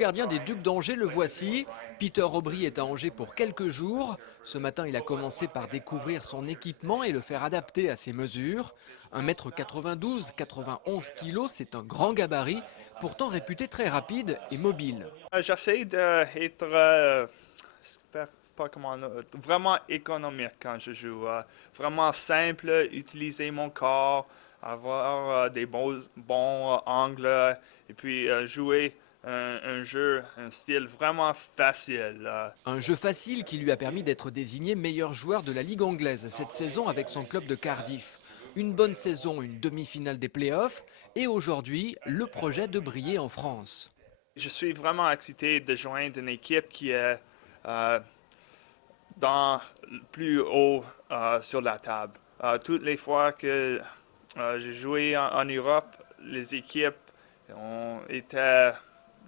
gardien des Ducs d'Angers, le voici. Peter Aubry est à Angers pour quelques jours. Ce matin, il a commencé par découvrir son équipement et le faire adapter à ses mesures. 1m92, 91 kg, c'est un grand gabarit, pourtant réputé très rapide et mobile. J'essaie d'être vraiment économique quand je joue. Vraiment simple, utiliser mon corps, avoir des bons angles et puis jouer un jeu, un style vraiment facile. Un jeu facile qui lui a permis d'être désigné meilleur joueur de la Ligue anglaise cette saison avec son club de Cardiff. Une bonne saison, une demi-finale des playoffs et aujourd'hui, le projet de briller en France. Je suis vraiment excité de joindre une équipe qui est plus haut sur la table. Toutes les fois que j'ai joué en Europe, les équipes ont été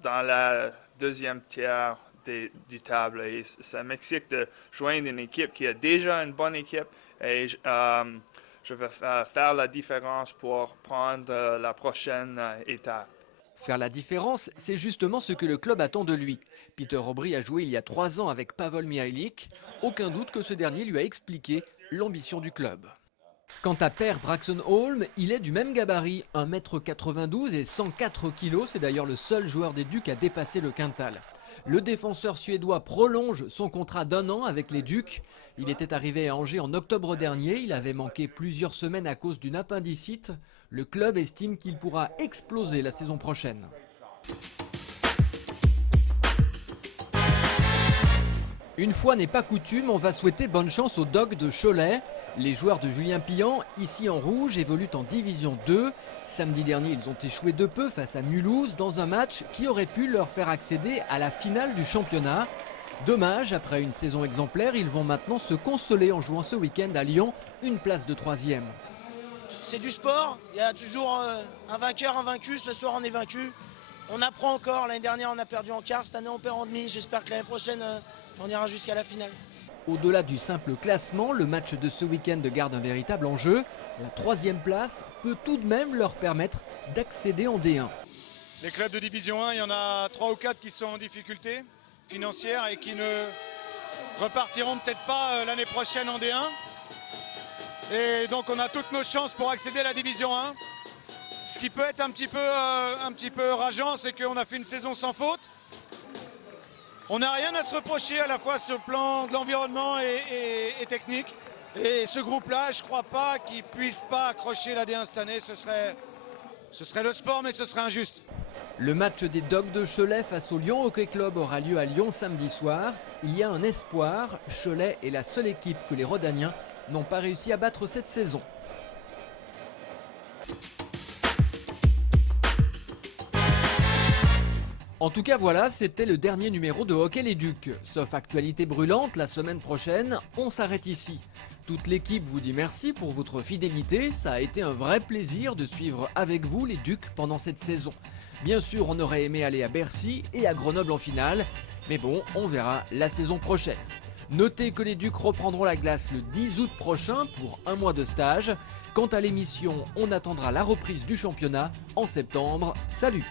dans la deuxième tiers du table. Et ça m'excite de joindre une équipe qui a déjà une bonne équipe. Et je vais faire la différence pour prendre la prochaine étape. Faire la différence, c'est justement ce que le club attend de lui. Peter Aubry a joué il y a 3 ans avec Pavel Mihajlic. Aucun doute que ce dernier lui a expliqué l'ambition du club. Quant à Per Braxton-Holm, il est du même gabarit, 1m92 et 104 kg. C'est d'ailleurs le seul joueur des Ducs à dépasser le quintal. Le défenseur suédois prolonge son contrat d'1 an avec les Ducs. Il était arrivé à Angers en octobre dernier. Il avait manqué plusieurs semaines à cause d'une appendicite. Le club estime qu'il pourra exploser la saison prochaine. Une fois n'est pas coutume, on va souhaiter bonne chance aux Dogs de Cholet. Les joueurs de Julien Pillan, ici en rouge, évoluent en Division 2. Samedi dernier, ils ont échoué de peu face à Mulhouse dans un match qui aurait pu leur faire accéder à la finale du championnat. Dommage, après une saison exemplaire, ils vont maintenant se consoler en jouant ce week-end à Lyon une place de 3e. C'est du sport, il y a toujours un vainqueur, un vaincu. Ce soir, on est vaincu. On apprend encore. L'année dernière, on a perdu en quart. Cette année, on perd en demi. J'espère que l'année prochaine, on ira jusqu'à la finale. Au-delà du simple classement, le match de ce week-end garde un véritable enjeu. La 3e place peut tout de même leur permettre d'accéder en D1. Les clubs de Division 1, il y en a 3 ou 4 qui sont en difficulté financière et qui ne repartiront peut-être pas l'année prochaine en D1. Et donc on a toutes nos chances pour accéder à la Division 1. Ce qui peut être un petit peu rageant, c'est qu'on a fait une saison sans faute. On n'a rien à se reprocher à la fois sur le plan de l'environnement et technique. Et ce groupe-là, je ne crois pas qu'il ne puisse pas accrocher la D1 cette année. Ce serait le sport, mais ce serait injuste. Le match des Dogs de Cholet face au Lyon Hockey Club aura lieu à Lyon samedi soir. Il y a un espoir, Cholet est la seule équipe que les Rhodaniens n'ont pas réussi à battre cette saison. En tout cas voilà, c'était le dernier numéro de Hockey les Ducs. Sauf actualité brûlante, la semaine prochaine, on s'arrête ici. Toute l'équipe vous dit merci pour votre fidélité, ça a été un vrai plaisir de suivre avec vous les Ducs pendant cette saison. Bien sûr, on aurait aimé aller à Bercy et à Grenoble en finale, mais bon, on verra la saison prochaine. Notez que les Ducs reprendront la glace le 10 août prochain pour 1 mois de stage. Quant à l'émission, on attendra la reprise du championnat en septembre. Salut!